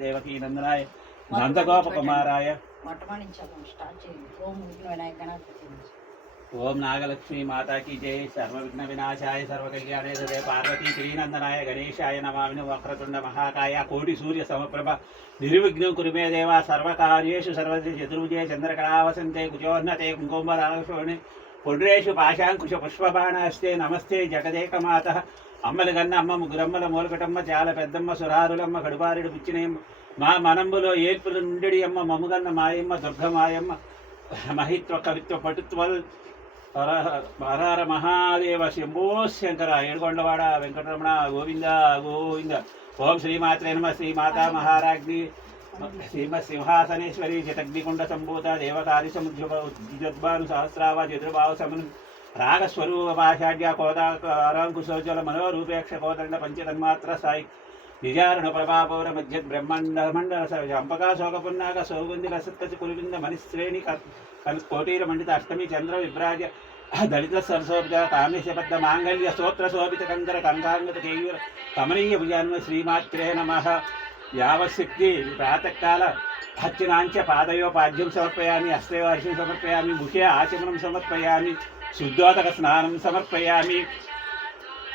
దేవకీ నందనాయ. నందగోప కుమారాయ ఓం నాగలక్ష్మీ మాతాకి జై సర్వ విఘ్న వినాశాయ సర్వ కళ్యాణే సదే పార్వతీ శ్రీనందనాయ గణేశాయ నమామిని వక్రతుండ మహాకాయ కోటి సూర్య సమప్రభ. నిర్విఘ్నం కురుమే దేవ. సర్వకార్యేషు సర్వసి చతుర్భుజే చంద్రకళావసంతే. కుజోన్నతే కుంకుమరాశోణి పొడ్రేషు పాశాంకుశ పుష్పబాణాస్తే నమస్తే జగదేకమాత. అమ్మలగన్న అమ్మ ముగ్గురమ్మల మూలకటమ్మ చాలా పెద్దమ్మ సురారులమ్మ కడుపారుడు పుచ్చినేమ్మ మా మనంబులో ఏర్పులు నుండి అమ్మ మమ్ముగన్న మాయమ్మ దుర్గమాయమ్మ మహిత్వ కవిత్వ పటుత్వల్ హరహర మహాదేవ శంభో శంకర ఏడుకొండవాడ వెంకటరమణ గోవింద గోవింద. ఓం శ్రీమాత్రే నమ శ్రీమాత మహారాజ్ఞి. శ్రీమత్ సింహాసనేశ్వరి సంభూత దేవకారి సముద్రద్భాను సహస్రావ చతుర్భావ సమను రాగస్వరూప భాషాఢ్య కోదాకారాంకుశోజ్వల మనోరూపేక్ష కోదండ పంచతన్మాత్ర సాయి నిజారుణ ప్రభాపౌర మధ్య బ్రహ్మాండ మండల చంపకా శోకపున్నాక సౌగంధి రసత్కచి కులివింద మనిశ్రేణి కోటీర మండిత అష్టమి చంద్ర విభ్రాజ దళిత సరసోపిత కామేశబద్ధ మాంగళ్య స్తోత్ర శోభిత కందర కంగాంగత కేయూర కమనీయ భుజాన్వ శ్రీమాత్రే నమ. యావశక్తి ప్రాతకాల హత్యనాంచ పాదయోపాద్యం సమర్పయామి హస్తే సమర్పయామి ముఖే ఆచమనం సమర్పయామి శుద్ధోదక స్నానం సమర్పయామి.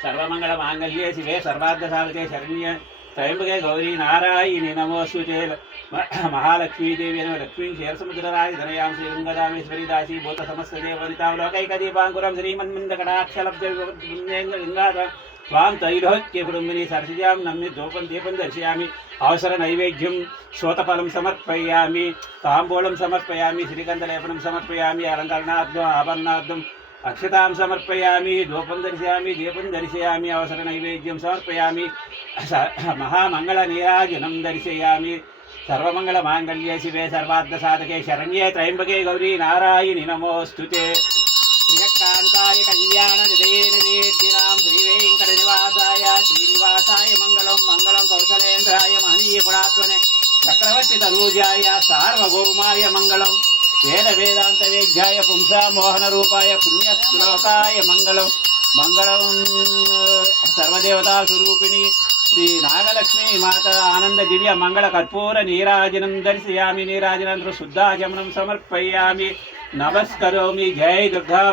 సర్వమంగళ మాంగళ్యే శివే సర్వార్థసాధకే శరణ్య. త్రయంబకే గౌరీ నారాయణి నమోస్తుతే మహాలక్ష్మీదేవి అని లక్ష్మీ క్షీరసముద్రరాయ ధనయాం శ్రీరంగదామేశ్వరి దాసి భూత సమస్త దేవనితాం లోకైక దీపాంకురం శ్రీమన్మంద కటాక్షలబ్జంగాధ స్వాం తైలోక్య కుటుంబిని సరసిజాం నమ్మి ధూపం దీపం దర్శయామి అవసర నైవేద్యం శోతఫలం సమర్పయామి తాంబూలం సమర్పయామి శ్రీగంధలేపనం సమర్పయామి అలంకరణార్థం ఆభరణార్థం అక్షతాం సమర్పయామి ధూపం దర్శయామి దీపం దర్శయామి అవసర నైవేద్యం సమర్పయామి మహామంగళ నీరాజనం దర్శయామి సర్వమంగళ మాంగళ్యే శివే సర్వార్థ సాధకే శరణ్యే త్రయంబకే గౌరీ నారాయణి నమోస్తుతే శ్రియకాంతాయ కళ్యాణ గుణాత్మనే చక్రవర్తి తనూజాయ సార్వభౌమాయ మంగళం. వేద వేదాంత వేద్యాయ పుంసా మోహన రూపాయ పుణ్య శ్లోకాయ మంగళం. మంగళం సర్వదేవతా స్వరూపిణి శ్రీ నాగలక్ష్మి మాత ఆనంద దివ్య మంగళ కర్పూర నీరాజనం దర్శయామి. నీరాజనం శుద్ధాచమనం సమర్పయామి. నమస్కరోమి. జై దుర్గా